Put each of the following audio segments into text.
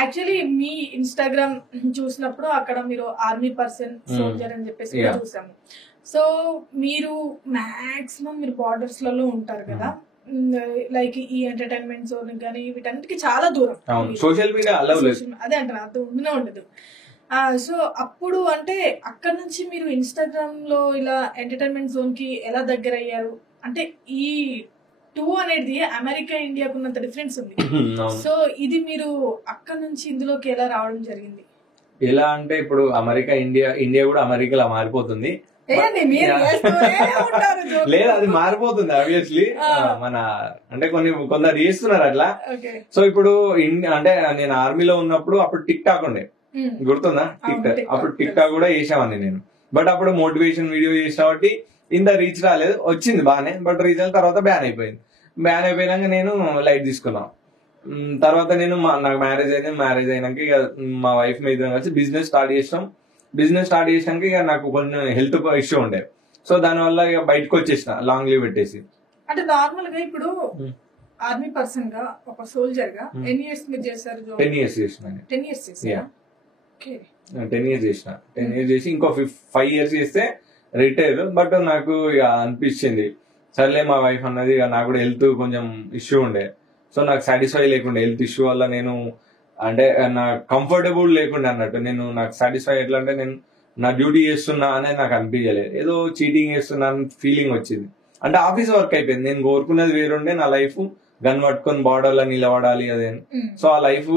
Actually మీ Instagram చూసినప్పుడు అక్కడ మీరు ఆర్మీ పర్సన్ సోల్జర్ అని చెప్పేసి చూసాము. సో మీరు మాక్సిమం మీరు బార్డర్స్ లలో ఉంటారు కదా, లైక్ ఈ ఎంటర్టైన్మెంట్ జోన్ కానీ వీటన్నిటికి చాలా దూరం. సోషల్ మీడియా అదే అంటారు, అంత ఉండనే ఉండదు. సో అప్పుడు అంటే అక్కడ నుంచి మీరు ఇన్స్టాగ్రామ్ లో ఇలా ఎంటర్టైన్మెంట్ జోన్ కి ఎలా దగ్గర అయ్యారు? అంటే ఈ టూ అనేది అమెరికా ఇండియాకు ఉన్నంత డిఫరెన్స్ ఉంది. సో ఇది మీరు అక్కడ నుంచి ఇందులోకి ఎలా రావడం జరిగింది? ఎలా అంటే ఇప్పుడు అమెరికా ఇండియా కూడా అమెరికాలో మారిపోతుంది. లేదు, అది మారిపోతుంది ఆబ్వియస్లీ. మన అంటే కొందరు చేస్తున్నారు అట్లా. సో ఇప్పుడు అంటే నేను ఆర్మీలో ఉన్నప్పుడు అప్పుడు టిక్ టాక్ ఉండే, గుర్తుందా? అప్పుడు టిక్ టాక్ కూడా చేసామని నేను. బట్ అప్పుడు మోటివేషన్ వీడియో చేసిన కాబట్టి ఇంత రీచ్ రాలేదు, వచ్చింది బానే. బట్ రీచ్ అయిన తర్వాత బ్యాన్ అయిపోయింది. బ్యాన్ అయిపోయినాక నేను లైట్ తీసుకున్నాను. తర్వాత నేను నాకు మ్యారేజ్ అయింది. మ్యారేజ్ అయినాక ఇక మా వైఫ్ మీద ఇద్దరం కలిసి బిజినెస్ స్టార్ట్ చేసినాం. బిజినెస్ స్టార్ట్ చేసినాక ఇక నాకు కొంచెం హెల్త్ ఇష్యూ ఉండే. సో దానివల్ల ఇక బయటకు వచ్చేసిన, లాంగ్ లీవ్ పెట్టేసి. అంటే నార్మల్ గా ఇప్పుడు ఆర్మీ పర్సన్ గా ఒక సోల్జర్ గా ఎన్ని ఇయర్స్ మీరు చేశారు? 10 years చేసిన. 10 years చేశారా? ఓకే, 10 years చేసిన. 10 years చేసి ఇంకో 5 years చేస్తే రిటైర్. బట్ నాకు ఇక అనిపించింది, సర్లే మా వైఫ్ అన్నది నాకు కూడా హెల్త్ కొంచెం ఇష్యూ ఉండే. సో నాకు సాటిస్ఫై లేకుండే హెల్త్ ఇష్యూ వల్ల. నేను అంటే నాకు కంఫర్టబుల్ లేకుండా అన్నట్టు. నాకు సాటిస్ఫై ఎట్లా అంటే నేను నా డ్యూటీ చేస్తున్నా అనేది నాకు అనిపించలేదు, ఏదో చీటింగ్ చేస్తున్నా ఫీలింగ్ వచ్చింది. అంటే ఆఫీస్ వర్క్ అయిపోయింది. నేను కోరుకున్నది వేరుండే, నా లైఫ్ గన్ పట్టుకొని బార్డర్లో నిలబడాలి అదే. సో ఆ లైఫ్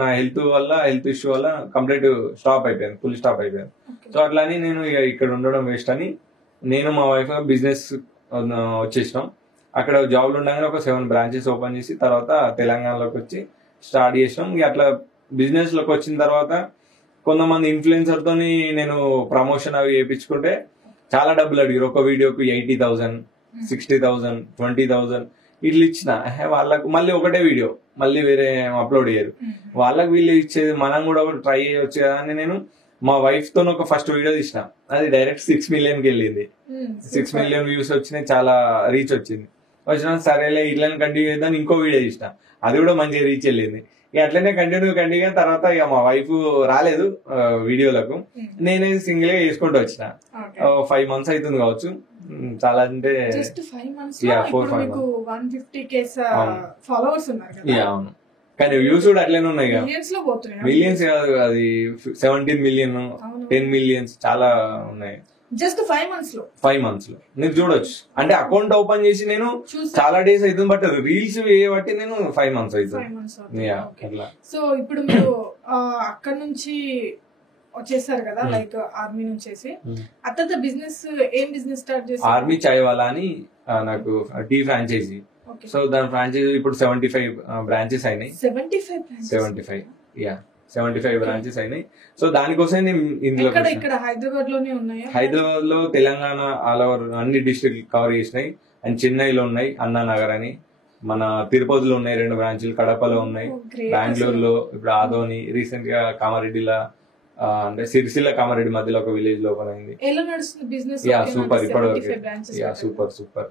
నా హెల్త్ ఇష్యూ వల్ల కంప్లీట్ స్టాప్ అయిపోయింది, ఫుల్ స్టాప్ అయిపోయింది. సో అట్లా అని నేను ఇక ఇక్కడ ఉండడం వేస్ట్ అని నేను మా వైఫ్ బిజినెస్ వచ్చేసినాం. అక్కడ జాబ్లు ఉండగానే ఒక 7 branches ఓపెన్ చేసి తర్వాత తెలంగాణలోకి వచ్చి స్టార్ట్ చేసినాం. అట్లా బిజినెస్ లోకి వచ్చిన తర్వాత కొంతమంది ఇన్ఫ్లుయెన్సర్ తోని నేను ప్రమోషన్ అవి చేయించుకుంటే చాలా డబ్బులు అడిగారు. ఒక వీడియోకి 80,000, 60,000, 20,000 ఇట్లా ఇచ్చిన. వాళ్ళకు మళ్ళీ ఒకటే వీడియో మళ్ళీ వేరే అప్లోడ్ చేయరు. వాళ్ళకి వీళ్ళు ఇచ్చేది మనం కూడా ఒకటి ట్రై చేయొచ్చు కదా అని నేను మా వైఫ్ తో ఒక ఫస్ట్ వీడియో తీసిన. అది డైరెక్ట్ 6 million వెళ్ళింది. 6 million వ్యూస్ వచ్చినాయి, చాలా రీచ్ వచ్చింది. వచ్చిన సరేలే ఇట్లా కంటిన్యూ చేద్దాం, ఇంకో వీడియో తీసిన. అది కూడా మంచిగా రీచ్ వెళ్ళింది. ఇక అట్లనే కంటిన్యూ తర్వాత ఇక మా వైఫ్ రాలేదు వీడియోలకు, నేనే సింగిల్ గా చేసుకుంటూ వచ్చిన. 5 months అవుతుంది కావచ్చు. చాలా అంటే 4-5 months. అవును, కానీ వ్యూస్ కూడా అట్లనే ఉన్నాయి కదా, మిలియన్స్ కాదు. అది 17 million, 10 million చాలా ఉన్నాయి. జస్ట్ 5 months లో నీకు చూడొచ్చు. అంటే అకౌంట్ ఓపెన్ చేసి నేను చాలా డేస్ అవుతుంది, బట్ రీల్స్ వేయబట్టి నేను 5 months అవుతుంది. సో ఇప్పుడు మీరు అక్కడ నుంచి వచ్చేసారు కదా, లైక్ ఆర్మీ నుంచి ఆ తర్వాత బిజినెస్ ఏం బిజినెస్ స్టార్ట్ చేశారు? ఆర్మీ చాయ్ వాలా అని నాకు టీ ఫ్రాంచైజీ. సో దాని ఫ్రాంచైజీ ఇప్పుడు 75 branches అయినాయి. 75 branches అయినాయి. సో దానికోసం నేను ఇందులో హైదరాబాద్ లోనే ఉన్నాయా? హైదరాబాద్ లో, తెలంగాణ ఆల్ ఓవర్ అన్ని డిస్ట్రిక్ట్ కవర్ చేసినాయి. అండ్ చెన్నైలో ఉన్నాయి, అన్నానగర్ అని. మన తిరుపతిలో ఉన్నాయి 2 branches, కడపలో ఉన్నాయి, బెంగళూరులో ఇప్పుడు ఆదోని, రీసెంట్ గా కామారెడ్డిలో అంటే సిరిసిల్ల కామారెడ్డి మధ్యలో ఒక విలేజ్ లో ఓపెన్ అయింది. సూపర్, ఇప్పటివరకు సూపర్.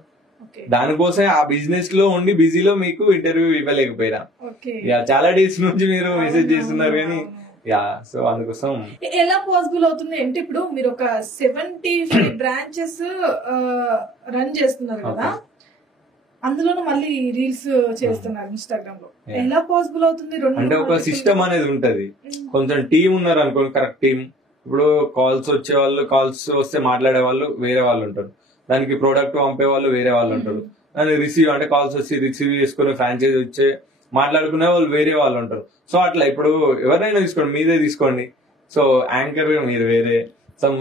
దానికోసం ఆ బిజినెస్ లో ఉండి బిజీలో మీకు ఇంటర్వ్యూ ఇవ్వలేకపోయినా. చాలా డేస్ నుంచి మీరు మెసేజ్ చేస్తున్నారు కానీ సో అందుకోసం ఎలా పాసిబుల్ అవుతుంది అంటే ఇప్పుడు మీరు ఒక 75 branches రన్ చేస్తున్నారు కదా, అందులోనూ మళ్ళీ రీల్స్ చేస్తున్నారు ఇన్స్టాగ్రామ్ లో. ఎలా పాసిబుల్ అవుతుంది? అంటే ఒక సిస్టమ్ అనేది ఉంటది, కొంచెం టీం ఉన్నారు అనుకోండి, కరెక్ట్ టీం. ఇప్పుడు కాల్స్ వచ్చే వాళ్ళు, కాల్స్ వస్తే మాట్లాడే వాళ్ళు వేరే వాళ్ళు ఉంటారు, దానికి ప్రోడక్ట్ పంపే వాళ్ళు వేరే వాళ్ళు ఉంటారు, దాన్ని రిసీవ్ అంటే కాల్స్ వచ్చి రిసీవ్ చేసుకుని ఫ్రాంచైజీ వచ్చే మాట్లాడుకునే వాళ్ళు వేరే వాళ్ళు ఉంటారు. సో అట్లా ఇప్పుడు ఎవరైనా తీసుకోండి, మీదే తీసుకోండి. సో యాంకర్ మీరు వేరే, సమ్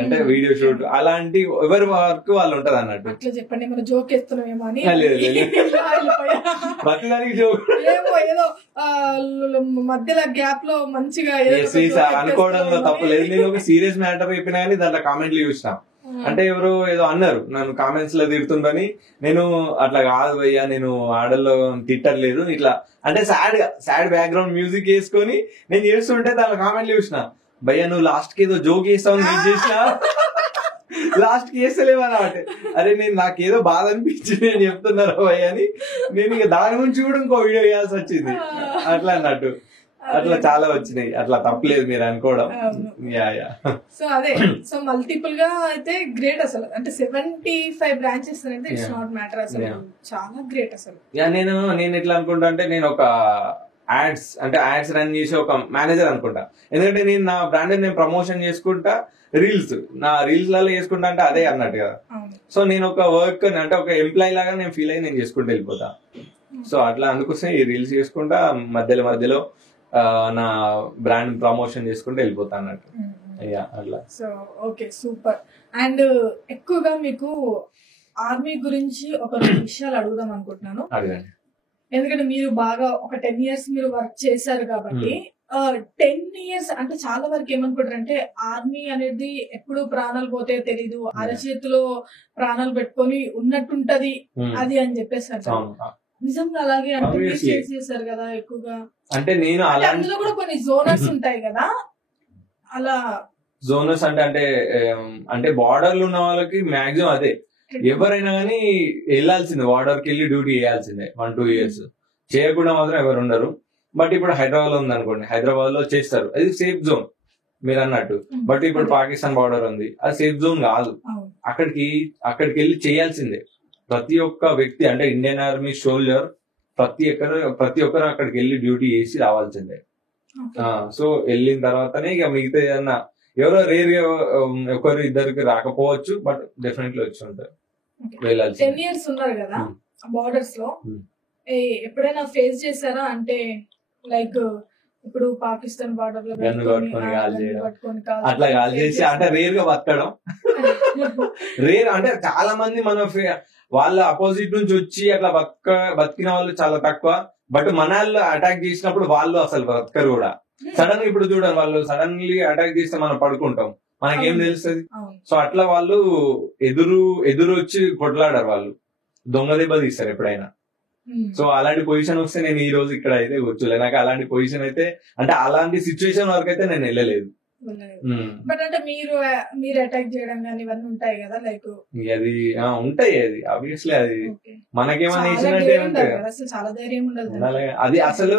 అంటే వీడియో షూట్ అలాంటి ఎవరి వర్క్ వాళ్ళు ఉంటది అన్నట్టు. చెప్పండి, మనం జోక్ వేస్తున్నామేమో అని. ప్రతిదానికి జోక్ ఏదో మధ్యలో గ్యాప్ లో మంచిగా అనుకోవడంలో తప్పలేదు. నేను ఒక సీరియస్ మ్యాటర్ చెప్పినా కానీ దాంట్లో కామెంట్లు చూసిన. అంటే ఎవరు ఏదో అన్నారు, నన్ను కామెంట్స్ లో తిడుతుందని. నేను అట్లా కాదు భయ్యా, నేను ఆడల్లో తిట్టలేదు, ఇట్లా అంటే సాడ్ బ్యాక్గ్రౌండ్ మ్యూజిక్ వేసుకొని నేను చేస్తుంటే దాని కామెంట్లు చూసిన. భయ్యా నువ్వు లాస్ట్ కి ఏదో జోక్ వేస్తావు, నేను చేసిన లాస్ట్ కి వేస్తలేవు అన్నమాట. అరే నేను నాకేదో బాధ అనిపించింది నేను చెప్తున్నారు భయ్ అని నేను ఇక దాని గురించి కూడా ఇంకో వీడియో చేయాల్సి వచ్చింది అట్లా అన్నట్టు. అట్లా చాలా వచ్చినాయి, అట్లా తప్పలేదు మీరు అనుకోవడం. సో అదే, సో మల్టిపుల్ గా అయితే గ్రేట్ అసలు. అంటే 75 బ్రాంచెస్ అంటే ఇట్స్ నాట్ మ్యాటర్ అసలు, చాలా గ్రేట్ అసలు. నేను ఎట్లా అనుకుంటా అంటే నేను ఒక యాడ్స్ రన్ చేసే ఒక మేనేజర్ అనుకుంటా. ఎందుకంటే నేను నా బ్రాండ్ నేను ప్రమోషన్ చేసుకుంటా, నా రీల్స్ లలో చేసుకుంటా అంటే అదే అన్నట్టు కదా. సో నేను ఒక వర్క్ అంటే ఒక ఎంప్లాయీ లాగా నేను ఫీల్ అయ్యి నేను చేసుకుంటూ వెళ్ళిపోతా. సో అట్లా అందుకోసం ఈ రీల్స్ చేసుకుంటా మధ్యలో నా బ్రాండ్ ప్రమోషన్ చేసుకుంటూ వెళ్ళిపోతా అన్నట్టు. అట్లా. So okay, super. అండ్ ఎక్కువగా మీకు ఆర్మీ గురించి ఒక 2 విషయాలు అడుగుదాం అనుకుంటున్నాను. ఎందుకంటే మీరు బాగా ఒక 10 years మీరు వర్క్ చేశారు కాబట్టి 10 years అంటే చాలా వరకు ఏమనుకుంటారు అంటే ఆర్మీ అనేది ఎప్పుడు ప్రాణాలు పోతే తెలీదు, అరచేతిలో ప్రాణాలు పెట్టుకొని ఉన్నట్టుంటది అది అని చెప్పేసారు. నిజంగా అలాగే అంటే మీరు చేసేసారు కదా ఎక్కువగా. అంటే నేను అందులో కూడా కొన్ని జోనర్స్ ఉంటాయి కదా, అలా జోనర్స్ అంటే బార్డర్లు ఉన్న వాళ్ళకి మాక్సిమం అదే, ఎవరైనా కానీ వెళ్ళాల్సిందే, బార్డర్కి వెళ్ళి డ్యూటీ చేయాల్సిందే 1-2 years. చేయకుండా మాత్రం ఎవరు ఉండరు. బట్ ఇప్పుడు హైదరాబాద్ లో ఉంది అనుకోండి, హైదరాబాద్ లో చేస్తారు, అది సేఫ్ జోన్ మీరు అన్నట్టు. బట్ ఇప్పుడు పాకిస్తాన్ బార్డర్ ఉంది, అది సేఫ్ జోన్ కాదు. అక్కడికి వెళ్ళి చేయాల్సిందే ప్రతి ఒక్క వ్యక్తి. అంటే ఇండియన్ ఆర్మీ సోల్జర్ ప్రతి ఒక్కరు అక్కడికి వెళ్ళి డ్యూటీ చేసి రావాల్సిందే. సో వెళ్ళిన తర్వాతనే ఇక మిగతా ఏదన్నా ఎవరో రేర్ ఒకరు ఇద్దరికి రాకపోవచ్చు, బట్ డెఫినెట్లీ వచ్చి ఉంటారు. వెళ్ళాలి. 10 years ఉన్నారు కదా బార్డర్స్ లో, ఎప్పుడైనా ఫేస్ చేశారా? అంటే లైక్ ఇప్పుడు పాకిస్తాన్ బార్డర్ లో అట్లా కాల్ చేసి అంటే రేర్ గా బతకడం రేర్. అంటే చాలా మంది మన వాళ్ళ అపోజిట్ నుంచి వచ్చి అట్లా బతికిన వాళ్ళు చాలా తక్కువ. బట్ మనల్ని అటాక్ చేసినప్పుడు వాళ్ళు అసలు బతకరు కూడా. సడన్ ఇప్పుడు చూడండి, వాళ్ళు సడన్లీ అటాక్ చేస్తే మనం పడుకుంటాం, మనకేం తెలుస్తుంది. సో అట్లా వాళ్ళు ఎదురు వచ్చి కొట్లాడారు, వాళ్ళు దొంగ దెబ్బ తీస్తారు ఎప్పుడైనా. సో అలాంటి పొజిషన్ వస్తే నేను ఈ రోజు ఇక్కడ అయితే కూర్చోలే. నాకు అలాంటి పొజిషన్ అయితే అంటే అలాంటి సిచ్యువేషన్ వరకు అయితే నేను వెళ్ళలేదు. బట్ అంటే మీరు అటాక్ చేయడం కానీ ఇవన్నీ ఉంటాయి కదా, లైక్ అది ఉంటాయి. అది ఆబ్వియస్లీ అది మనకేమన్నా చేసినట్టే చాలా ధైర్యం ఉండదు అది అసలు.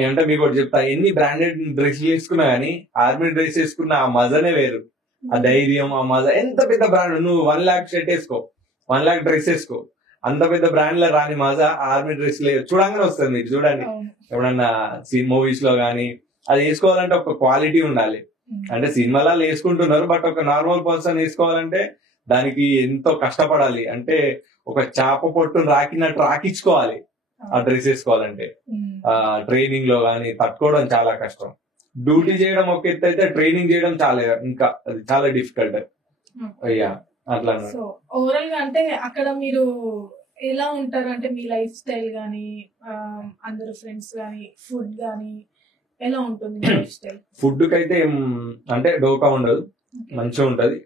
ఏమంటే మీకు ఒకటి చెప్తా, ఎన్ని బ్రాండెడ్ డ్రెస్ వేసుకున్నా గానీ ఆర్మీ డ్రెస్ వేసుకున్న ఆ మజానే వేరు. ఆ ధైర్యం, ఆ మజా. ఎంత పెద్ద బ్రాండ్, నువ్వు 1 lakh షర్ట్ వేసుకో, 1 lakh డ్రెస్ వేసుకో, అంత పెద్ద బ్రాండ్ లో రాని మజా ఆర్మీ డ్రెస్ లేదు. చూడంగానే వస్తుంది. మీరు చూడండి ఎప్పుడన్నా మూవీస్ లో గానీ, అది వేసుకోవాలంటే ఒక క్వాలిటీ ఉండాలి. అంటే సినిమాలో వేసుకుంటున్నారు, బట్ ఒక నార్మల్ పర్సన్ వేసుకోవాలంటే దానికి ఎంతో కష్టపడాలి. అంటే ఒక చేప పొట్టును రాకినట్టు రాకించుకోవాలి ఆ డ్రెస్ వేసుకోవాలంటే. ట్రైనింగ్ లో గానీ తట్టుకోవడం చాలా కష్టం. డ్యూటీ చేయడం ఒక ఎత్తు అయితే ట్రైనింగ్ చేయడం ఇంకా అది చాలా డిఫికల్ట్. అయ్యా అట్లా. సో ఓవరాల్ గా అంటే అక్కడ మీరు ఎలా ఉంటారు అంటే మీ లైఫ్ స్టైల్ గానీ, అందరు ఫ్రెండ్స్ గానీ, ఫుడ్ గానీ ఎలా ఉంటుంది లైఫ్ స్టైల్? ఫుడ్ కి అయితే అంటే డోకా ఉండదు, మంచిగా ఉంటది.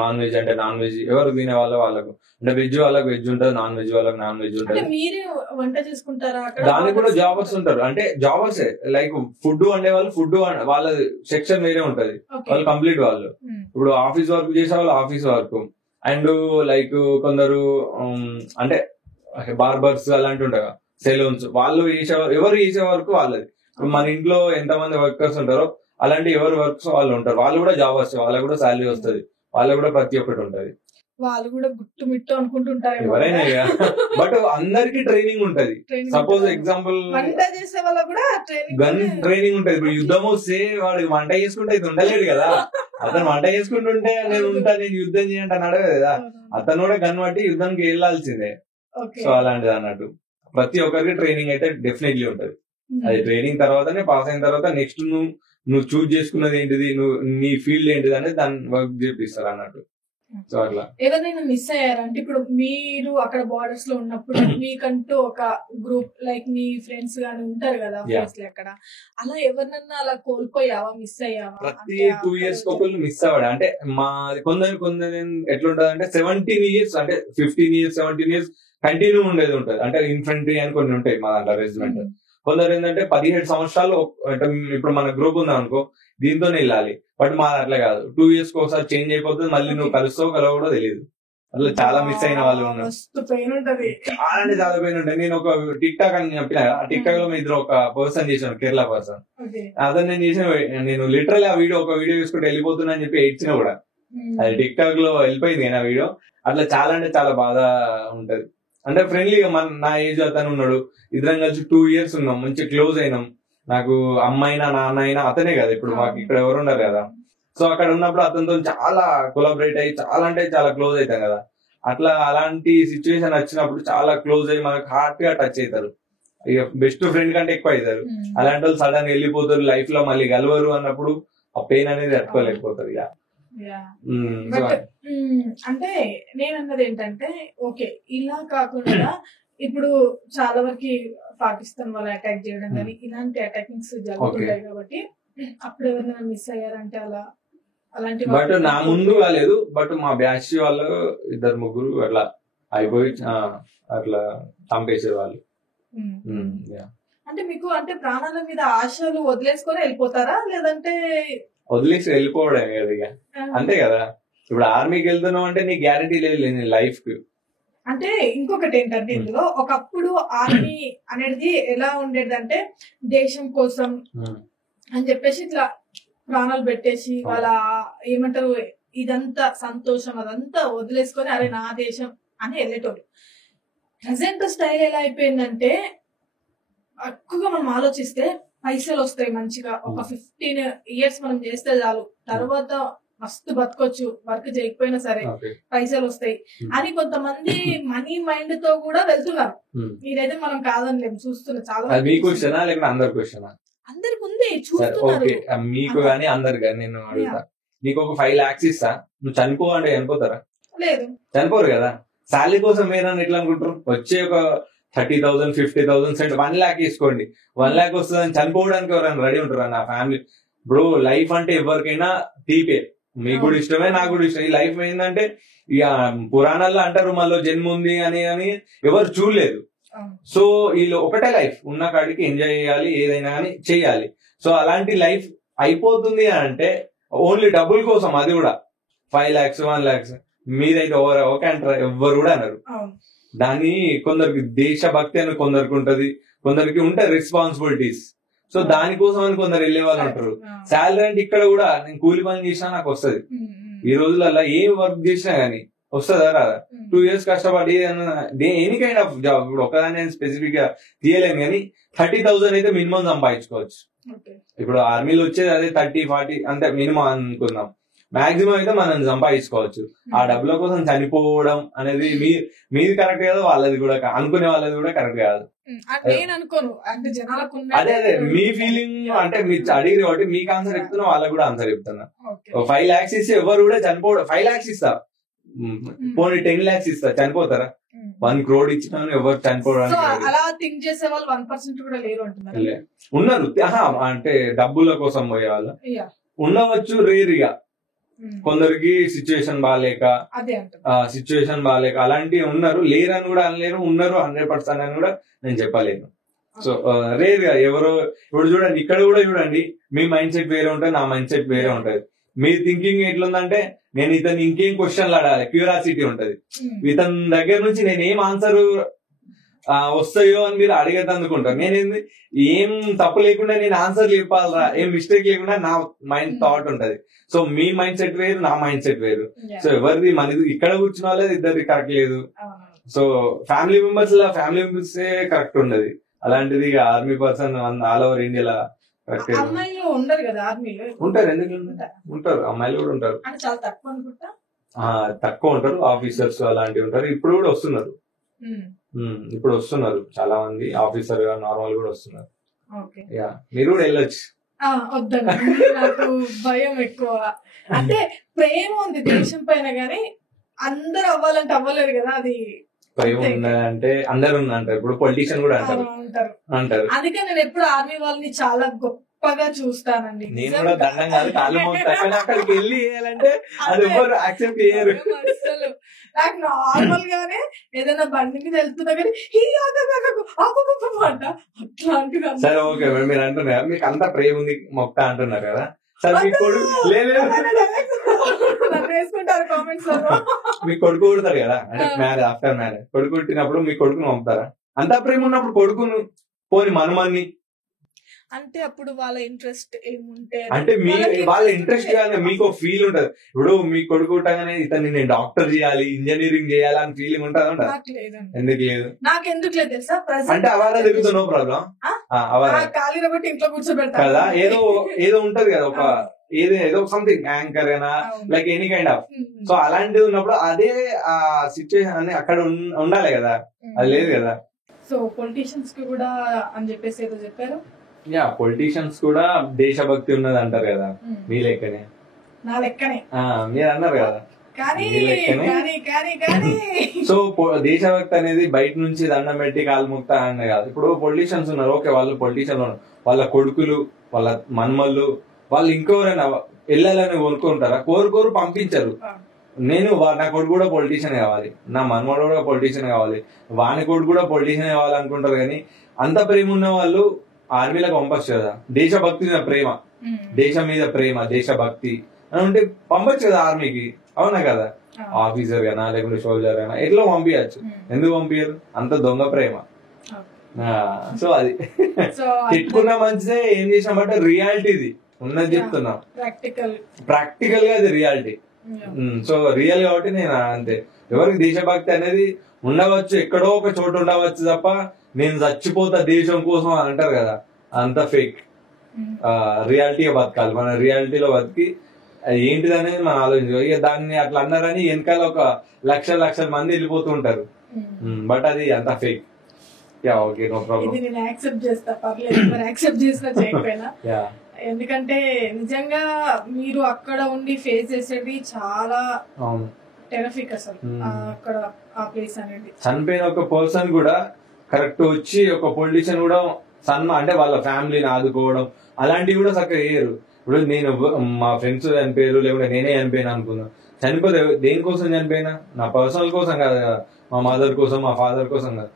నాన్ వెజ్ అంటే నాన్ వెజ్, ఎవరు తినే వాళ్ళకు అంటే వెజ్ వాళ్ళకి వెజ్ ఉంటుంది, నాన్ వెజ్ వాళ్ళకి నాన్ వెజ్ ఉంటుంది. మీరే వంట చేసుకుంటారా? దానికి కూడా జాబర్స్ ఉంటారు. అంటే జాబర్స్ లైక్ ఫుడ్ వండే వాళ్ళు, ఫుడ్ వాళ్ళ సెక్షన్ వేరే ఉంటది, వాళ్ళు కంప్లీట్ వాళ్ళు. ఇప్పుడు ఆఫీస్ వర్క్ చేసే వాళ్ళు ఆఫీస్ వర్క్, అండ్ లైక్ కొందరు అంటే బార్బర్స్ అలాంటి ఉంటాయి, సెలూన్స్, వాళ్ళు ఎవరు చేసే వర్క్ వాళ్ళది. మన ఇంట్లో ఎంతమంది వర్కర్స్ ఉంటారో అలాంటి ఎవరు వర్క్స్ వాళ్ళు ఉంటారు, వాళ్ళు కూడా జాబ్ వస్తాయి, వాళ్ళకి కూడా శాలరీ వస్తుంది, వాళ్ళకి కూడా ప్రతి ఒక్కటి ఉంటది. వాళ్ళు కూడా గుట్టు మిట్టు అనుకుంటుంటారు ఎవరైనా. బట్ అందరికి ట్రైనింగ్ ఉంటది. సపోజ్ ఎగ్జాంపుల్ చేసే వాళ్ళ కూడా గన్ ట్రైనింగ్ ఉంటది. ఇప్పుడు యుద్ధం వస్తే వాడు వంట చేసుకుంటే ఇది ఉండలేడు కదా. అతను వంట చేసుకుంటుంటే నేను యుద్ధం చేయంటే అన్నాడు కదా, అతను కూడా గన్ పట్టి యుద్ధానికి వెళ్ళాల్సిందే. సో అలాంటిది అన్నట్టు ప్రతి ఒక్కరికి ట్రైనింగ్ అయితే డెఫినెట్లీ ఉంటది. అది ట్రైనింగ్ తర్వాతనే పాస్ అయిన తర్వాత నెక్స్ట్ నువ్వు చూజ్ చేసుకున్నది ఏంటిది, నీ ఫీల్డ్ ఏంటిది అనేది దాన్ని వర్క్ చేపిస్తారు అన్నట్టు. సో అట్లా ఏదైనా మిస్ అయ్యారంటే ఇప్పుడు మీరు అక్కడ బార్డర్స్ లో ఉన్నప్పుడు మీకంటూ ఒక గ్రూప్ లైక్ మీ ఫ్రెండ్స్ గానీ ఉంటారు కదా అక్కడ, అలా ఎవరినన్నా అలా కోల్పోయావా, మిస్ అయ్యావా? ప్రతి 2 years ఒకళ్ళు మిస్ అవ్వడం అంటే మా కొందరు ఎట్లుంటది అంటే 17 years అంటే 15 years 17 years కంటిన్యూ ఉండేది ఉంటది. అంటే ఇన్ఫంట్రీ అని కొన్ని ఉంటాయి మా దాంట్లో రెజిమెంట్. కొందరు ఏంటంటే 17 సంవత్సరాలు అంటే ఇప్పుడు మన గ్రూప్ ఉందా అనుకో, దీంతోనే వెళ్ళాలి. బట్ మాది అట్లా కాదు, 2 years కి ఒకసారి చేంజ్ అయిపోతుంది, మళ్ళీ నువ్వు కలుస్తావు కలవ కూడా తెలియదు. అట్లా చాలా మిస్ అయిన వాళ్ళు ఉన్నారు. మస్తు పెయిన్ ఉంటది. చాలా అంటే చాలా పోయిన ఉంటాయి. నేను ఒక టిక్ టాక్ అని చెప్పిన, ఆ టిక్ టాక్ లో మీ ఇద్దరు ఒక పర్సన్ చేశాను, కేరళ పర్సన్. అతను నేను చేసిన, నేను లిటరల్ ఒక వీడియో చూసుకుంటే వెళ్ళిపోతున్నా అని చెప్పి ఏడ్చిన కూడా, అది టిక్ టాక్ లో వెళ్ళిపోయింది ఆ వీడియో. అట్లా చాలా అంటే చాలా బాధ ఉంటది. అంటే ఫ్రెండ్లీగా నా ఏజ్ అతను ఉన్నాడు, ఇద్దరం కలిసి 2 years ఉన్నాం, మంచి క్లోజ్ అయినాం. నాకు అమ్మ అయినా నాన్న అయినా అతనే కదా, ఇప్పుడు మాకు ఇక్కడ ఎవరు ఉన్నారు కదా. సో అక్కడ ఉన్నప్పుడు అతనితో చాలా కొలాబరేట్ అయ్యి చాలా అంటే చాలా క్లోజ్ అవుతాం కదా. అట్లా అలాంటి సిచ్యువేషన్ వచ్చినప్పుడు చాలా క్లోజ్ అయ్యి మనకు హార్ట్ గా టచ్ అవుతారు, ఇక బెస్ట్ ఫ్రెండ్ కంటే ఎక్కువ అవుతారు. అలాంటి వాళ్ళు సడన్ వెళ్ళిపోతారు, లైఫ్ లో మళ్ళీ కలవరు అన్నప్పుడు ఆ పెయిన్ అనేది తట్టుకోలేకపోతారు. ఇక అంటే నేనన్నది ఏంటంటే, ఓకే ఇలా కాకుండా ఇప్పుడు చాలా వరకు పాకిస్తాన్ వాళ్ళు అటాక్ చేయడం కానీ ఇలాంటి అటాకింగ్స్ జరుగుతుంటాయి కాబట్టి అప్పుడు ఎవరైనా మిస్ అయ్యారంటే అలా అలాంటి. బట్ నా ముందు కాలేదు, బట్ మా బ్యాచ్ వాళ్ళు 2-3 అట్లా అయిపోయి అట్లా చంపేసారు వాళ్ళు. అంటే మీకు అంటే ప్రాణాల మీద ఆశలు వదిలేసుకొని వెళ్ళిపోతారా, లేదంటే వదిలేసి వెళ్ళిపోవడం కదా ఇక, అంతే కదా. ఇప్పుడు ఆర్మీకి వెళ్తున్నావు అంటే నీ గ్యారంటీ లేదు లైఫ్ కి. అంటే ఇంకొకటి ఏంటంటే ఇందులో ఒకప్పుడు ఆర్మీ అనేది ఎలా ఉండేదంటే దేశం కోసం అని చెప్పేసి ఇట్లా ప్రాణాలు పెట్టేసి వాళ్ళ ఏమంటారు ఇదంతా సంతోషం అదంతా వదిలేసుకొని అరే నా దేశం అని వెళ్ళేటోళ్ళు. ప్రజెంట్ స్టైల్ ఎలా అయిపోయిందంటే ఎక్కువగా మనం ఆలోచిస్తే పైసలు వస్తాయి మంచిగా, ఒక 15 years మనం చేస్తే చాలు, తర్వాత మస్తు బతకొచ్చు, వర్క్ చేయకపోయినా సరే పైసలు వస్తాయి అని కొంతమంది మనీ మైండ్ తో కూడా వెళ్తున్నారు. ఇదైతే మనం కాదనిలేము, చూస్తున్నా చాలా అందరికి ఉంది చూస్తున్నారు. మీకు గానీ అందరు కానీ నేను అడుగుతా, నీకు ఒక 5 lakhs ఇస్తా, నువ్వు చనిపో అంటే చనిపోతారా? లేదు, చనిపోరు కదా. శాలరీ కోసం ఏదన్నా ఎట్లా అనుకుంటారు, వచ్చే ఒక 30,000 50,000 1 lakh తీసుకోండి, 1 lakh వస్తుందని చనిపోవడానికి ఎవరైనా రెడీ ఉంటారా? నా ఫ్యామిలీ బ్రో, లైఫ్ అంటే ఎవరికైనా తీపే, మీకు కూడా ఇష్టమే నాకు కూడా ఇష్టం. ఈ లైఫ్ ఏంటంటే ఇక పురాణాల్లో అంటారు మళ్ళీ జన్మ ఉంది అని ఎవరు చూడలేదు. సో వీళ్ళు ఒకటే లైఫ్ ఉన్న కాడికి ఎంజాయ్ చేయాలి, ఏదైనా కానీ చెయ్యాలి. సో అలాంటి లైఫ్ అయిపోతుంది అంటే ఓన్లీ డబ్బుల కోసం, అది కూడా 5 lakhs 1 lakhs మీదైతే ఓకే అంటారు, ఎవ్వరు కూడా అన్నారు. దాన్ని కొందరికి దేశభక్తి అని కొందరికి ఉంటది, కొందరికి ఉంటాయి రెస్పాన్సిబిలిటీస్. సో దానికోసం అని కొందరు వెళ్ళే వాళ్ళు ఉంటారు. శాలరీ అంటే ఇక్కడ కూడా నేను కూలి పని చేసినా నాకు వస్తుంది. ఈ రోజులలో ఏ వర్క్ చేసినా గానీ వస్తుందా రాదా? 2 years కష్టపడి ఎనీ కైండ్ ఆఫ్ జాబ్, ఇప్పుడు ఒకదాన్ని స్పెసిఫిక్ గా తీయలేము కానీ 30,000 అయితే మినిమం సంపాదించుకోవచ్చు. ఇప్పుడు ఆర్మీలో వచ్చేది అదే 30-40 అంటే మినిమం అనుకుందాం, మాక్సిమం అయితే మనం సంపాదించుకోవచ్చు. ఆ డబ్బుల కోసం చనిపోవడం అనేది మీది కరెక్ట్ కాదు, వాళ్ళది కూడా అనుకునే వాళ్ళది కూడా కరెక్ట్ కాదు. అదే మీ ఫీలింగ్, అంటే మీరు అడిగిన కాబట్టి మీకు ఆన్సర్ చెప్తున్నా, వాళ్ళకి కూడా ఆన్సర్ చెప్తున్నా. 5 lakhs ఇస్తే ఎవరు కూడా చనిపోవడం, 5 lakhs ఇస్తా పోనీ 10 lakhs ఇస్తా, చనిపోతారా? 1 crore ఇచ్చినా ఎవరు చనిపోవడానికి ఉన్నారు. అంటే డబ్బుల కోసం పోయే వాళ్ళు ఉండవచ్చు రేరుగా, కొందరికి సిచ్యువేషన్ బాగాలేక అలాంటివి ఉన్నారు. లేరని కూడా అనలేరు, ఉన్నారు 100% అని కూడా నేను చెప్పలేను. సో రేరుగా ఎవరో, ఇప్పుడు చూడండి ఇక్కడ కూడా చూడండి, మీ మైండ్ సెట్ వేరే ఉంటుంది, నా మైండ్ సెట్ వేరే ఉంటది. మీ థింకింగ్ ఎట్లుందంటే నేను ఇతను ఇంకేం క్వశ్చన్లు అడగాలి, క్యూరియాసిటీ ఉంటది. ఇతని దగ్గర నుంచి నేను ఏం ఆన్సర్ వస్తాయో అని మీరు అడిగేది అనుకుంటారు. నేనేంది ఏం తప్పు లేకుండా నేను ఆన్సర్ చెప్పాలరా, ఏం మిస్టేక్ లేకుండా నా మైండ్ థాట్ ఉంటది. సో మీ మైండ్ సెట్ వేరు, నా మైండ్ సెట్ వేరు. సో ఎవరిది మనది ఇక్కడ కూర్చున్న వాళ్ళది ఇద్దరిది కరెక్ట్ లేదు. సో ఫ్యామిలీ మెంబర్స్ కరెక్ట్ ఉండదు. అలాంటిది ఆర్మీ పర్సన్ ఆల్ ఓవర్ ఇండియాలో ఉంటారు. ఎందుకు ఉంటారు, అమ్మాయిలు కూడా ఉంటారు, తక్కువ ఉంటారు. ఆఫీసర్స్ అలాంటివి ఉంటారు. ఇప్పుడు కూడా వస్తున్నారు, చాలా మంది ఆఫీసర్ గా నార్మల్ కూడా వస్తున్నారు. మీరు కూడా వెళ్ళొచ్చు. నాకు భయం ఎక్కువ, అంటే ప్రేమ ఉంది దేశం పైన, గానీ అందరు అవ్వాలంటే అవ్వలేరు కదా. అది భయం ఉందంటే అందరు అంటారు, ఇప్పుడు పొలిటీషియన్ కూడా అంటారు. అందుకే నేను ఎప్పుడు ఆర్మీ వాళ్ళని చాలా గొప్పగా చూస్తానండి. నేను కూడా దండం కాదు, కాళ్ళు మోస్తాను, అక్కడికి వెళ్ళి చేయాలంటే అది ఎవరు యాక్సెప్ట్ చేయరు. అసలు నాకు నార్మల్ గానే ఏదైనా బండి మీద వెళ్తున్నా కానీ అట్లాంటివి. సరే ఓకే, మీరు అంటున్నారు మీకు అంత ప్రేమ ఉంది మొక్క అంటున్నారు కదా, సార్ మీ కొడుకు నన్ను వేసుకుంటారు కామెంట్స్ లో. మీ కొడుకు కొడతారు కదా, అంటే మ్యారేజ్ ఆఫ్టర్ మ్యారేజ్ కొడుకు పుట్టినప్పుడు మీ కొడుకును పంపుతారా? అంత ప్రేమ ఉన్నప్పుడు కొడుకును పోని మనమని అంటే అప్పుడు వాళ్ళ ఇంట్రెస్ట్ ఏముంటే అంటే మీ వాళ్ళ ఇంట్రెస్ట్ కానీ మీకు ఫీల్ ఉంటది. ఇప్పుడు మీ కొడుకు పుట్టగానే ఇతన్ని నేను డాక్టర్ చేయాలి, ఇంజనీరింగ్ చేయాలి అని ఫీలింగ్ ఉంటది. నాకు లేదండి. ఎందుకు లేదు? నాకు ఎందుకు లేదు తెలుసా? అంటే అవారా తిరుగుతావు, నో ప్రాబ్లం. ఖాళీ కాబట్టి ఇంట్లో కూర్చోబెడతా కదా, ఏదో ఉంటది కదా, ఒక ఏదో సంథింగ్ యాంకర్ అయినా like any kind of. So అలాంటిది ఉన్నప్పుడు అదే ఆ సిచ్యువేషన్ అని అక్కడ ఉండాలి కదా, అది లేదు కదా. సో పొలిటీషియన్స్ కి కూడా అని చెప్పేసి ఏదో చెప్పారు. యా, పొలిటీషియన్స్ కూడా దేశభక్తి ఉన్నది అంటారు కదా, మీ లెక్కనే. నా లెక్కనే మీరు అన్నారు కదా. సో దేశభక్తి అనేది బయట నుంచి దండం పెట్టి కాలు ముక్తా అనే కాదు. ఇప్పుడు పొలిటీషియన్స్ ఉన్నారు, ఓకే, వాళ్ళు పొలిటీషియన్ ఉన్నారు, వాళ్ళ కొడుకులు, వాళ్ళ మన్మళ్ళు, వాళ్ళు ఇంకెవరైనా వెళ్ళాలని కోరుకుంటారా? కోరుకోరు, పంపించరు. నేను నా కొడుకు కూడా పొలిటీషియన్ కావాలి, నా మనమడు కూడా పొలిటీషియన్ కావాలి, వాని కొడుకు కూడా పొలిటీషియన్ కావాలి అనుకుంటారు. కానీ అంత ప్రేమ ఉన్న వాళ్ళు ఆర్మీలకు పంపచ్చు కదా. దేశభక్తి మీద ప్రేమ, దేశం మీద ప్రేమ, దేశభక్తి అని ఉంటే పంపచ్చు కదా ఆర్మీకి, అవునా కదా? ఆఫీసర్ గానా లేకుంటే సోల్జర్ గానా ఎట్లా పంపించచ్చు. ఎందుకు పంపించరు? అంత దొంగ ప్రేమ. సో అది తిట్టుకున్నా మంచిదే, ఏం చేసినామంటే రియాలిటీది ఉన్నది చెప్తున్నా, ప్రాక్టికల్ గా అది రియాలిటీ. సో రియల్ కాబట్టి నేను అంతే. ఎవరికి దేశభక్తి అనేది ఉండవచ్చు, ఎక్కడో ఒక చోటు ఉండవచ్చు తప్ప నేను చచ్చిపోతా దేశం కోసం అని అంటారు కదా, అంత ఫేక్. రియాలిటీగా బతకాలి, మన రియాలిటీలో బతికి ఏంటిది అనేది మనం ఆలోచించాలి. ఇక దాన్ని అట్లా అన్నారని వెనకాల ఒక లక్షల మంది వెళ్ళిపోతూ ఉంటారు, బట్ అది అంత ఫేక్. Okay, no problem. ఎందుకంటే నిజంగా మీరు అక్కడ ఉండి ఫేస్ చేసేది చాలా టెరిఫిక్ అసలు. అక్కడ ఆ ప్లేస్ అనేది చనిపోయిన ఒక పర్సన్ కూడా కరెక్ట్ వచ్చి ఒక పొలిటీషియన్ కూడా అంటే వాళ్ళ ఫ్యామిలీని ఆదుకోవడం అలాంటివి కూడా చక్కగా చేయరు. ఇప్పుడు నేను మా ఫ్రెండ్స్ చనిపోయారు, లేకుంటే నేనే చనిపోయినా అనుకున్నా, చనిపోతే దేనికోసం చనిపోయినా? నా పర్సనల్ కోసం కాదు కదా, మా మదర్ కోసం, మా ఫాదర్ కోసం కాదు,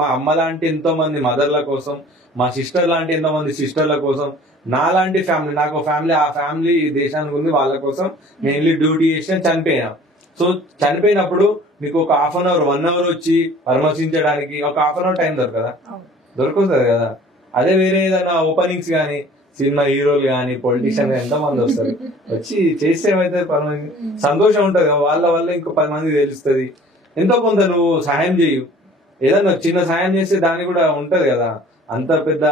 మా అమ్మ లాంటి ఎంతో మంది మదర్ల కోసం, మా సిస్టర్ లాంటి ఎంతో మంది సిస్టర్ల కోసం, నా లాంటి ఫ్యామిలీ, నాకు ఫ్యామిలీ, ఆ ఫ్యామిలీ దేశానికి ఉంది, వాళ్ళ కోసం నేను వెళ్ళి డ్యూటీ చేసి చనిపోయినా. సో చనిపోయినప్పుడు మీకు ఒక హాఫ్ అన్ అవర్ 1 hour వచ్చి పరామర్శించడానికి ఒక హాఫ్ అన్ అవర్ టైం దొరుకుతుంది కదా. అదే వేరే ఏదైనా ఓపెనింగ్స్ గానీ, సినిమా హీరోలు గానీ, పొలిటీషియన్ ఎంతో మంది వస్తారు, వచ్చి చేస్తే ఏమైతే సంతోషం ఉంటది, వాళ్ళ వల్ల ఇంకో 10 మందికి తెలుస్తుంది. ఎంతో కొంత నువ్వు సహాయం చేయు, ఏదన్నా చిన్న సహాయం చేస్తే దానికి కూడా ఉంటది కదా. అంత పెద్ద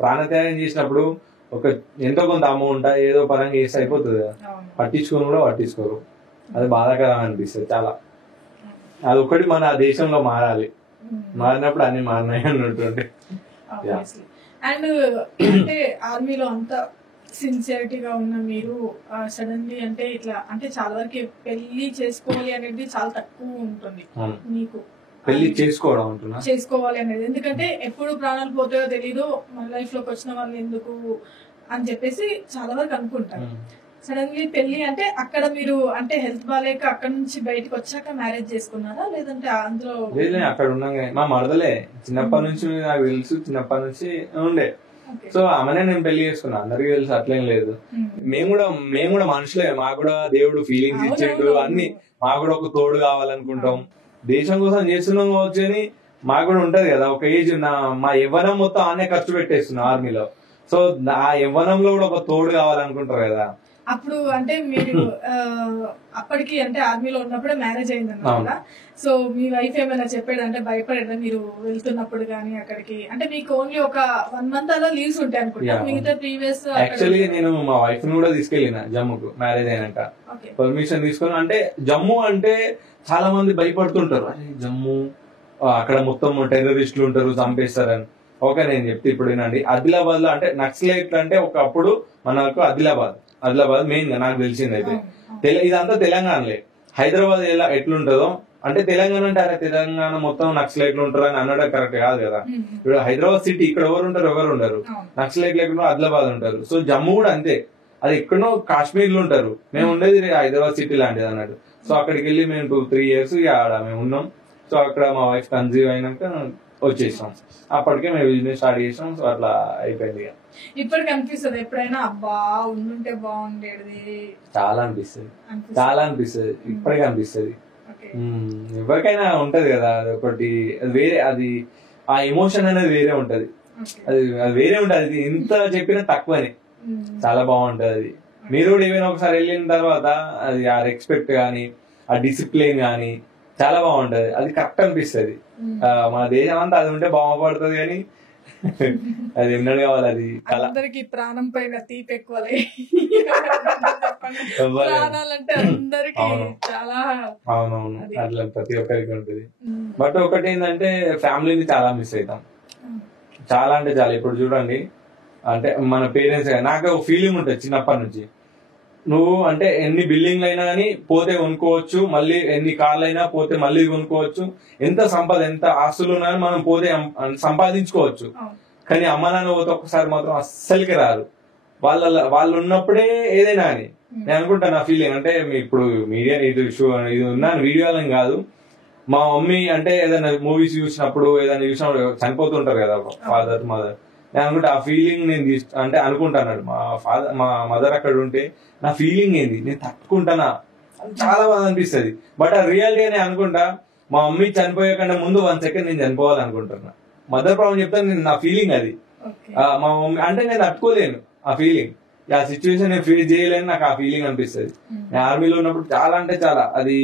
ప్రాణత్యాగం చేసినప్పుడు ఒక ఎంతో కొంత అమౌంట్ ఏదో పరంగా చేస్తే అయిపోతుంది కదా. పట్టించుకొని కూడా పట్టించుకోరు, అది బాధాకరం అనిపిస్తుంది చాలా. అది ఒకటి మన దేశంలో మారాలి, మారినప్పుడు అన్ని మారినాయి అన్నట్టుండే. అండ్ అంటే ఆర్మీలో అంత సిన్సియారిటీగా ఉన్న మీరు సడన్లీ అంటే ఇట్లా అంటే చాలా వరకు పెళ్లి చేసుకోవాలి అనేది చాలా తక్కువ ఉంటుంది మీకు. పెళ్లి చేసుకోవాలి అనేది ఎందుకంటే ఎప్పుడు ప్రాణాలు పోతాయో తెలీదు, మన లైఫ్ లోకి వచ్చిన వాళ్ళు ఎందుకు అని చెప్పేసి చాలా వరకు అనుకుంటారు. సడన్లీ పెళ్లి అంటే అక్కడ మీరు అంటే హెల్త్ బాగాలేక అక్కడ నుంచి బయటకు వచ్చాక మ్యారేజ్ చేసుకున్నారా, లేదంటే అందులో? అక్కడ ఉన్నాగా మా మరదలే చిన్నప్పటి నుంచి నాకు తెలుసు, చిన్నప్పటి నుంచి ఉండే. సో ఆమెనే నేను పెళ్లి చేసుకున్నా, అందరికీ తెలుసు, అట్లేం లేదు. మేము కూడా మనుషులే, మాకు కూడా దేవుడు ఫీలింగ్స్ ఇచ్చిండు, అన్ని మాకు కూడా ఒక తోడు కావాలనుకుంటాం, దేశం కోసం చేస్తున్నాం కావచ్చు అని మాకు కూడా ఉంటది కదా. ఒక ఏజ్ మా యవ్వనం మొత్తం ఆనే ఖర్చు పెట్టేస్తున్నాం ఆర్మీలో. సో ఆ యవ్వనంలో కూడా ఒక తోడు కావాలనుకుంటారు కదా. అప్పుడు అంటే మీరు అప్పటికి అంటే ఆర్మీలో ఉన్నప్పుడే మ్యారేజ్ అయిందన్నమాట. సో మీ వైఫ్ ఏమైనా చెప్పాడు అంటే భయపడేదా మీరు వెళ్తున్నప్పుడు గానీ అక్కడికి? అంటే మీకు ఓన్లీ ఒక 1 month అలా లీవ్స్ ఉంటాయి అనుకుంటా, మిగతా ప్రీవియస్. యాక్చువల్లీ నేను మా వైఫ్ ని కూడా తీసుకెళ్ళిన జమ్ముకు మ్యారేజ్ అయినాక, పర్మిషన్ తీసుకుని. అంటే జమ్మూ అంటే చాలా మంది భయపడుతుంటారు, అరే జమ్మూ అక్కడ మొత్తం టెర్రరిస్టులు ఉంటారు, చంపేస్తారని. ఓకే, నేను చెప్తే ఇప్పుడు వినండి. ఆదిలాబాద్ లో అంటే నక్సలైట్లు అంటే ఒకప్పుడు మనకు ఆదిలాబాద్ మెయిన్ గా నాకు తెలిసింది అయితే. ఇదంతా తెలంగాణలే. హైదరాబాద్ ఎట్లుంటదో అంటే తెలంగాణ అంటే అరే తెలంగాణ మొత్తం నక్సలైట్లు ఉంటారు అని అనడం కరెక్ట్ కాదు కదా. ఇప్పుడు హైదరాబాద్ సిటీ ఇక్కడ ఎవరు ఉండరు, నక్సలైట్ లేకుండా ఆదిలాబాద్ ఉంటారు. సో జమ్మూ కూడా అంతే, అది ఎక్కడో కాశ్మీర్ లో ఉంటారు. మేము ఉండేది హైదరాబాద్ సిటీ లాంటిది అన్నట్టు. సో అక్కడికి వెళ్ళి మేము 2-3 years ఆడ మేము ఉన్నాం. సో అక్కడ మా వైఫ్ కన్సీవ్ అయినాక వచ్చేసాం. అప్పటికే మేము బిజినెస్ స్టార్ట్ చేసాం. సో అట్లా అయిపోయింది. ఇప్పటికి అనిపిస్తుంది ఎప్పుడైనా అబ్బా ఉండుంటే బాగుండేది? చాలా అనిపిస్తుంది, చాలా అనిపిస్తుంది, ఇప్పటికే అనిపిస్తుంది. ఎవరికైనా ఉంటది కదా అది ఒకటి, అది వేరే, అది ఆ ఎమోషన్ అనేది వేరే ఉంటది. అది వేరే ఉంటది. అది ఎంత చెప్పినా తక్కువనే. చాలా బాగుంటది అది. మీరు కూడా ఏమైనా ఒకసారి వెళ్ళిన తర్వాత అది ఆ రెస్పెక్ట్ గానీ, ఆ డిసిప్లిన్ గానీ చాలా బాగుంటది. అది కరెక్ట్ అనిపిస్తుంది. మన దేశం అంతా అది ఉంటే బాగుపడుతుంది. కానీ అది ఎన్నడు కావాలి. అది అందరికి ప్రాణం పైన తీపి ఎక్కువలే. ప్రాణాలంటే అందరికి చాలా. అవునవును, అట్లా ప్రతి ఒక్కరికి ఉంటుంది. బట్ ఒకటి ఏంటంటే ఫ్యామిలీని చాలా మిస్ అవుతాం. చాలా అంటే చాలా. ఇప్పుడు చూడండి, అంటే మన పేరెంట్స్, నాకు ఒక ఫీలింగ్ ఉంటుంది చిన్నప్పటి నుంచి. నువ్వు అంటే ఎన్ని బిల్డింగ్లు అయినా కానీ పోతే కొనుక్కోవచ్చు, మళ్ళీ ఎన్ని కార్లు అయినా పోతే మళ్ళీ కొనుక్కోవచ్చు, ఎంత సంపద, ఎంత ఆస్తులు ఉన్నా మనం పోతే సంపాదించుకోవచ్చు. కానీ అమ్మ నాన్న పోతే ఒక్కసారి మాత్రం అస్సలకి రారు. వాళ్ళు ఉన్నప్పుడే ఏదైనా అని నేను అనుకుంటా. నా ఫీలింగ్ అంటే ఇప్పుడు మీడియా ఇది ఉన్నాను వీడియోలని కాదు. మా మమ్మీ అంటే ఏదైనా మూవీస్ చూసినప్పుడు, ఏదైనా చూసినప్పుడు చనిపోతుంటారు కదా ఫాదర్ మదర్. నేను అనుకుంటా ఆ ఫీలింగ్ నేను అంటే అనుకుంటాను. మా మదర్ అక్కడ ఉంటే నా ఫీలింగ్ ఏంది, నేను తట్టుకుంటానా, చాలా బాగా అనిపిస్తుంది. బట్ ఆ రియాలిటీ నేను అనుకుంటా, మా మమ్మీ చనిపోయేకంటే ముందు 1 సెకండ్ నేను చనిపోవాలనుకుంటున్నా. మదర్ ప్రాబ్లం చెప్తాను నేను, నా ఫీలింగ్ అది. మా మమ్మీ అంటే నేను తట్టుకోలేను ఆ ఫీలింగ్, ఆ సిచ్యువేషన్ నేను ఫేస్ చేయలేను. నాకు ఆ ఫీలింగ్ అనిపిస్తుంది. నేను ఆర్మీలో ఉన్నప్పుడు చాలా అంటే చాలా, అది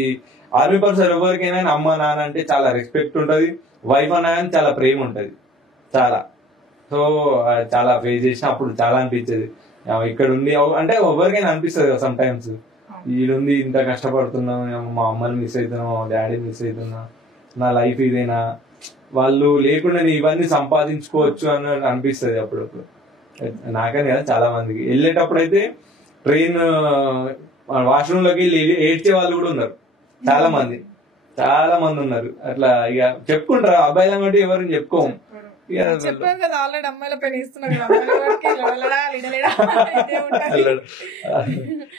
ఆర్మీ పర్సన్ ఎవరికైనా అమ్మ నాన్న అంటే చాలా రెస్పెక్ట్ ఉంటది, వైఫ్ అన్న చాలా ప్రేమ ఉంటది చాలా. సో చాలా ఫేస్ చేసిన అప్పుడు చాలా అనిపించేది. ఇక్కడ ఉంది అంటే ఎవరికైనా అనిపిస్తుంది కదా సమ్ టైమ్స్, ఈడుంది ఇంత కష్టపడుతున్నా, మా అమ్మని మిస్ అవుతున్నా, మా డాడీని మిస్ అవుతున్నా, నా లైఫ్ ఇదేనా, వాళ్ళు లేకుండా నేను ఇవన్నీ సంపాదించుకోవచ్చు అని అనిపిస్తుంది అప్పుడప్పుడు. నాకని కదా చాలా మందికి. వెళ్ళేటప్పుడు అయితే ట్రైన్ వాష్రూమ్ లోకి ఏడ్చే వాళ్ళు కూడా ఉన్నారు. చాలా మంది ఉన్నారు. అట్లా ఇక చెప్పుకుంటారు అబ్బాయిలు అంటే ఎవరిని చెప్పుకోము. చెప్పాను కదా ఆల్రెడీ అమ్మాయిల పైన ఇస్తున్నాను.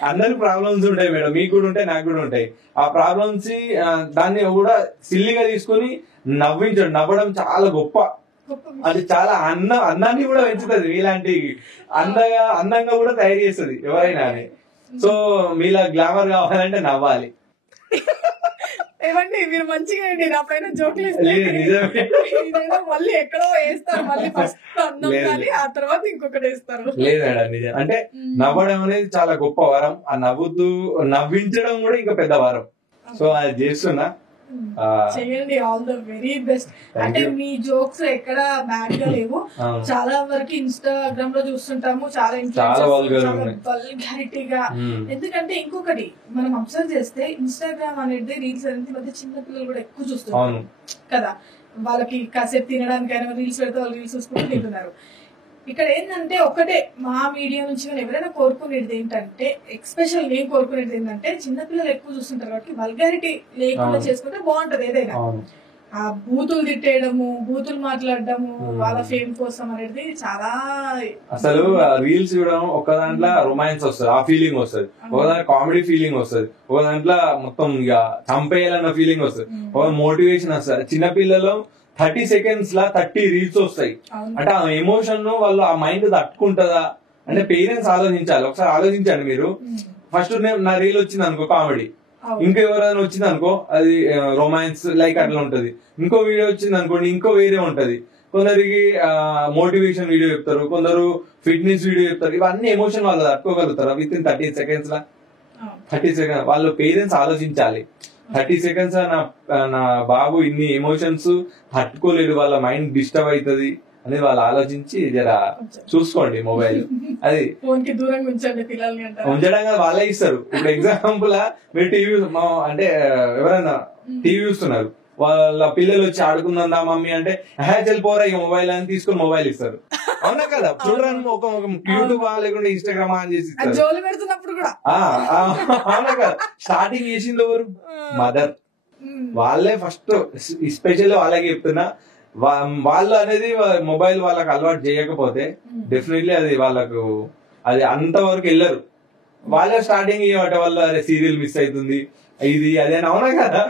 అందరికి ప్రాబ్లమ్స్ ఉంటాయి మేడం, మీకు కూడా ఉంటాయి, నాకు కూడా ఉంటాయి. ఆ ప్రాబ్లమ్స్ దాన్ని కూడా సిల్లిగా తీసుకొని నవ్వడం చాలా గొప్ప. అది చాలా అందాన్ని కూడా పెంచుతుంది. మీలాంటి అందంగా కూడా తయారు చేస్తుంది ఎవరైనా. సో మీలా గ్లామర్ కావాలంటే నవ్వాలి. ఏమండి మీరు మంచిగా నా పైన జోకులు మళ్ళీ ఎక్కడో వేస్తారు, మళ్ళీ ఫస్ట్ అందం కానీ ఆ తర్వాత ఇంకొకటి వేస్తారు. లేదు మేడం, నిజం. అంటే నవ్వడం అనేది చాలా గొప్ప వరం. ఆ నవ్వించడం కూడా ఇంకా పెద్ద వరం. సో అది చేస్తున్నా, చేయండి. All the very best. అంటే మీ జోక్స్ ఎక్కడ బ్యాడ్ గా లేవు. చాలా వరకు ఇన్స్టాగ్రామ్ లో చూస్తుంటాము, చాలా వల్గారిటీగా. ఎందుకంటే ఇంకొకటి మనం అబ్జర్వ్ చేస్తే ఇన్స్టాగ్రామ్ అనేది రీల్స్ అనేది మధ్య చిన్న పిల్లలు కూడా ఎక్కువ చూస్తున్నారు కదా. వాళ్ళకి కాసేపు తినడానికైనా రీల్స్ పెడితే వాళ్ళు రీల్స్ చూసుకుంటూ తింటున్నారు. ఇక్కడ ఏంటంటే ఒకటే మా మీడియా నుంచి ఎవరైనా కోరుకునేది ఏంటంటే, ఎక్స్పెషల్ నేను కోరుకునేది ఏంటంటే, చిన్నపిల్లలు ఎక్కువ చూస్తుంటారు కాబట్టి వల్గారిటీ లేకుండా చేసుకుంటే బాగుంటది. ఏదైనా ఆ బూతులు తిట్టేయడము, బూతులు మాట్లాడడము వాళ్ళ ఫేమ్ కోసం అనేది చాలా. అసలు రీల్స్ చూడడం ఒక దాంట్లో రొమాన్స్ వస్తుంది, ఆ ఫీలింగ్ వస్తుంది. ఒక దాంట్లో కామెడీ ఫీలింగ్ వస్తుంది, ఒక దాంట్లో మొత్తం ఇక చంపేయాలన్న ఫీలింగ్ వస్తుంది, ఒక మోటివేషన్ వస్తుంది. చిన్నపిల్లలు 30 seconds లా 30 రీల్స్ వస్తాయి. అంటే ఆ ఎమోషన్ వాళ్ళు ఆ మైండ్ తట్టుకుంటుందా అంటే పేరెంట్స్ ఆలోచించాలి. ఒకసారి ఆలోచించండి మీరు. ఫస్ట్ నా రీల్ వచ్చింది అనుకో కామెడీ, ఇంకో ఎవరైనా వచ్చింది అనుకో అది రొమాన్స్ లైక్ అట్లా ఉంటది. ఇంకో వీడియో వచ్చింది అనుకోండి ఇంకో వేరే ఉంటది. కొందరికి మోటివేషన్ వీడియో చెప్తారు, కొందరు ఫిట్నెస్ వీడియో చెప్తారు. ఇవన్నీ ఎమోషన్ వాళ్ళు తట్టుకోగలుగుతారు విత్ ఇన్ 30 seconds లా. 30 seconds వాళ్ళు పేరెంట్స్ ఆలోచించాలి. 30 seconds నా బాబు ఇన్ని ఎమోషన్స్ తట్టుకోలేడు, వాళ్ళ మైండ్ డిస్టర్బ్ అవుతుంది అనేది వాళ్ళు ఆలోచించి జర చూసుకోండి మొబైల్. అది ఉంచడంగా వాళ్ళే ఇస్తారు. ఇప్పుడు ఎగ్జాంపుల్ మీరు టీవీ అంటే ఎవరైనా టీవీ చూస్తున్నారు, వాళ్ళ పిల్లలు వచ్చి ఆడుకుందా మమ్మీ అంటే చెల్లిపోరా ఈ మొబైల్ అని తీసుకుని మొబైల్ ఇస్తారు. అవునా కదా? చూడడానికి ఒక యూట్యూబ్ లేకుండా ఇన్స్టాగ్రామ్ ఆన్ చేసి అవునా కదా? స్టార్టింగ్ చేసింది ఎవరు? మదర్. వాళ్ళే ఫస్ట్. స్పెషల్ వాళ్ళకి చెప్తున్నా, వాళ్ళు అనేది మొబైల్ వాళ్ళకి అలవాటు చేయకపోతే డెఫినెట్లీ అది వాళ్ళకు అది అంతవరకు వెళ్ళరు. వాళ్ళే స్టార్టింగ్ ఇవ్వటం వల్ల సీరియల్ మిస్ అవుతుంది ఇది అదే. అవునా కదా?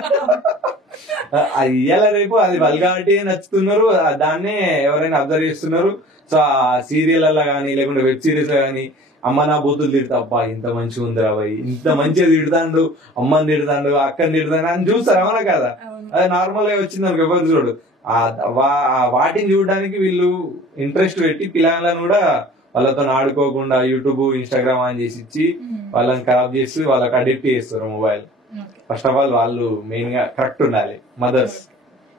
అది ఇయ్యాల రేపు అది వల్గారిటీ నచ్చుతున్నారు, దాన్నే ఎవరైనా అబ్జర్వ్ చేస్తున్నారు. సో ఆ సీరియల్ అలా కానీ లేకుంటే వెబ్ సిరీస్ కానీ అమ్మ నా బూతులు తిడతా, అబ్బా ఇంత మంచిగా ఉందిరా భయ్, ఇంత మంచిగా తిడతాండు, అమ్మని తిడతాండు, అక్కని తిడతాను అని చూస్తారు, అవునా కదా? అది నార్మల్ గా వచ్చింది అనుకో, ఎవరు చూడు. వాటిని చూడడానికి వీళ్ళు ఇంట్రెస్ట్ పెట్టి పిల్లలను కూడా వాళ్ళతో ఆడుకోకుండా యూట్యూబ్ ఇన్స్టాగ్రామ్ ఆన్ చేసి ఇచ్చి వాళ్ళని ఖరాబ్ చేసి వాళ్ళకి అడిక్ట్ చేస్తారు మొబైల్. ఫస్ట్ ఆఫ్ ఆల్ వాళ్ళు మెయిన్ గా కరెక్ట్ ఉండాలి, మదర్స్.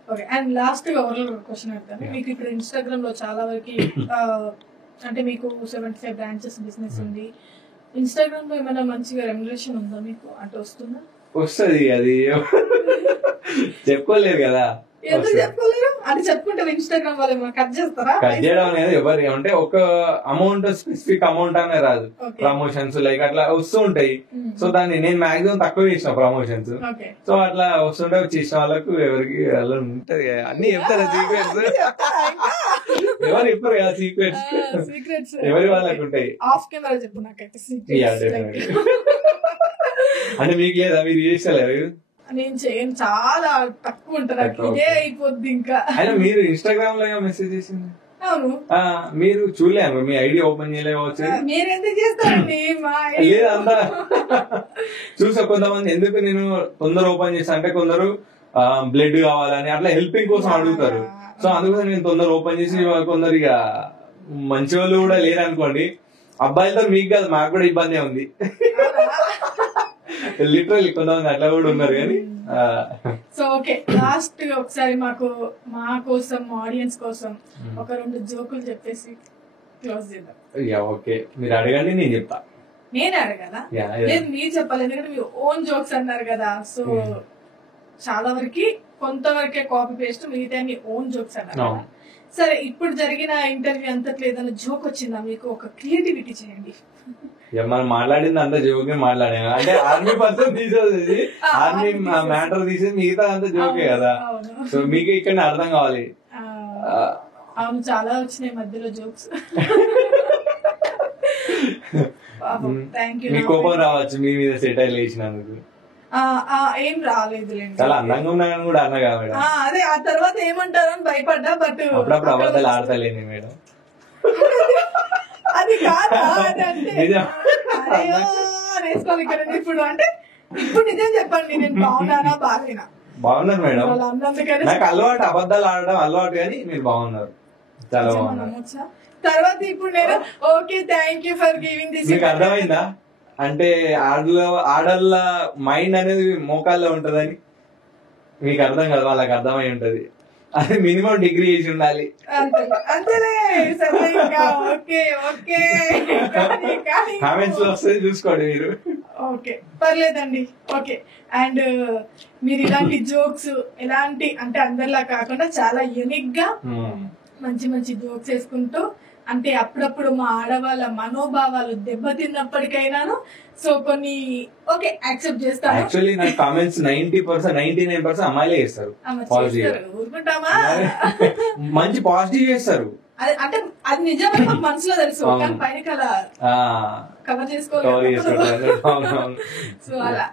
ఓకే, అండ్ లాస్ట్ గా ఓవరాల్ క్వశ్చన్ అడుగుతాను. మీకు ఇప్పుడు ఇన్స్టాగ్రామ్ లో చాలా వరకు అంటే మీకు 75 బ్రాంచెస్ బిజినెస్ ఉంది. ఇన్స్టాగ్రామ్ లో ఏమైనా మంచిగా రెమ్యునరేషన్ ఉందా మీకు? అంటే వస్తుందా? వస్తుంది, అది చెప్పుకోలేదు కదా. ఎందుకు చెప్పుకోలేరు? అది చెప్పుకుంటే ఇన్స్టాగ్రామ్ వాళ్ళు ఏమైనా కట్ చేస్తారా? కట్ చేయడం అనేది ఎవరి అంటే ఒక అమౌంట్, స్పెసిఫిక్ అమౌంట్ అనే రాదు. ప్రమోషన్స్ లైక్ అట్లా వస్తూ ఉంటాయి. సో దాన్ని నేను మాక్సిమం తక్కువ చేసిన ప్రమోషన్స్. సో అట్లా వస్తుంటే చేసిన వాళ్ళకు ఎవరికి అలా ఉంటది, అన్ని చెప్తారు సీక్రెట్స్. ఎవరు చెప్పారు కదా సీక్రెట్స్, ఎవరి వాళ్ళకు ఉంటాయి. ఆఫ్ కెమెరా చెప్పు నాకైతే. అంటే మీకు లేదా, మీరు చేస్తలేరు? నేను చేయను, చాలా తక్కువ ఉంటారు, ఇదే అయిపోద్ది. ఇంకా అయినా మీరు ఇన్స్టాగ్రామ్ లో మెసేజ్ చేసింది? అవును, మీరు చూడలేను, మీ ఐడి ఓపెన్ చేయలేవచ్చు. మీరు ఎందుకు చేస్తారండి? లేదంతా చూసా. కొంతమంది ఎందుకు నేను తొందర ఓపెన్ చేస్తా అంటే కొందరు బ్లడ్ కావాలని అట్లా హెల్పింగ్ కోసం అడుగుతారు. సో అందుకోసం నేను తొందర ఓపెన్ చేసి, కొందరు ఇక మంచి వాళ్ళు కూడా లేరు అనుకోండి. అబ్బాయిలతో మీకు కాదు, మాకు కూడా ఇబ్బంది ఉంది. లిటరల్లీ కొంతమంది అట్లా కూడా ఉన్నారు కానీ. సో ఓకే, లాస్ట్ ఒకసారి మా కోసం, ఆడియన్స్ కోసం ఒక 2 జోకులు చెప్పేసి క్లోజ్ చేద్దాం. ఓకే, మీరు అడగండి, నేను చెప్తా. నేనే అడగాల? లేదు, మీరు చెప్పాలి, ఎందుకంటే మీరు ఓన్ జోక్స్ అన్నారు కదా. సో చాలా వరకు కొంతవరకే కాపీ పేస్ట్, మిగతా ఓన్ జోక్స్ అన్నారు. సరే, ఇప్పుడు జరిగిన ఇంటర్వ్యూ అంతట్లో ఏదైనా జోక్ వచ్చిందా మీకు? ఒక క్రియేటివిటీ చేయండి. మనం మాట్లాడింది అంతా జోకే మాట్లాడా, అంటే ఆర్మీ పర్సన్ తీసేది, ఆర్మీ మ్యాటర్ తీసేది, మిగతా అంతా జోకే కదా. సో మీకు ఇక్కడ అర్థం కావాలి. అవును, చాలా వచ్చినాయి మధ్యలో జోక్స్. మీ కోపం రావచ్చు మీ మీద సెటైల్ వేసినందుకు. ఏం రాలేదు, చాలా అందంగా ఉన్నాయని కూడా అన్నా కదా మేడం. అదే ఆ తర్వాత ఏమంటారు అని భయపడ్డా. బట్ అప్పుడప్పుడు అబద్ధాలు ఆడతలేండి మేడం. అది కాదా అంటే వేసుకోవాలి ఇక్కడ. ఇప్పుడు అంటే ఇప్పుడు నిజం చెప్పండి, నేను బాగున్నానా బాగాలేనా? బాగున్నారు మేడం, నాకు అలవాటు అబద్ధాలు ఆడడం అలవాటు, కానీ మీరు బాగున్నారు, చాలా బాగున్నారు. తర్వాత ఇప్పుడు నేను okay, thank you for giving this. మీకు అర్థమైందా? అంటే ఆడళ్ళ మైండ్ అనేది మోకాల్లో ఉంటదని మీకు అర్థం కదా, వాళ్ళకి అర్థమై ఉంటది. అది మినిమం డిగ్రీ చేసి ఉండాలి. కామెంట్స్ లో వస్తే చూసుకోండి మీరు. ఓకే, పర్లేదండి. ఓకే, అండ్ మీరు ఇలాంటి జోక్స్ ఎలాంటి అంటే అందరిలా కాకుండా చాలా యూనిక్ గా మంచి మంచి జోక్స్ వేసుకుంటూ, అంటే అప్పుడప్పుడు మా ఆడవాళ్ళ మనోభావాలు దెబ్బతిన్నప్పటికైనాను సో కొన్ని ఓకే యాక్సెప్ట్ చేస్తాను. యాక్చువల్లీ నా కామెంట్స్ 90%, 99% అమ్మాయిలే చేస్తారు. ఊరుకుంటామా? మంచి పాజిటివ్ చేస్తారు. అంటే అది నిజమే, మాకు మనసులో తెలుసు, కానీ పైన అలా కవర్ చేసుకోవాలి. సో అలా.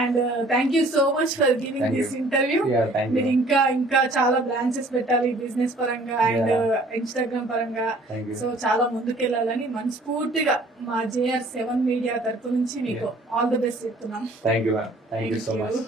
And thank you so much for giving this interview. మీరు ఇంకా ఇంకా చాలా బ్రాంచెస్ పెట్టాలి బిజినెస్ పరంగా అండ్ ఇన్స్టాగ్రామ్ పరంగా. సో చాలా ముందుకెళ్ళాలని మనస్ఫూర్తిగా మా JR7 మీడియా తరపు నుంచి మీకు ఆల్ ది బెస్ట్ చెప్తున్నాం. Thank you ma'am, thank you so much.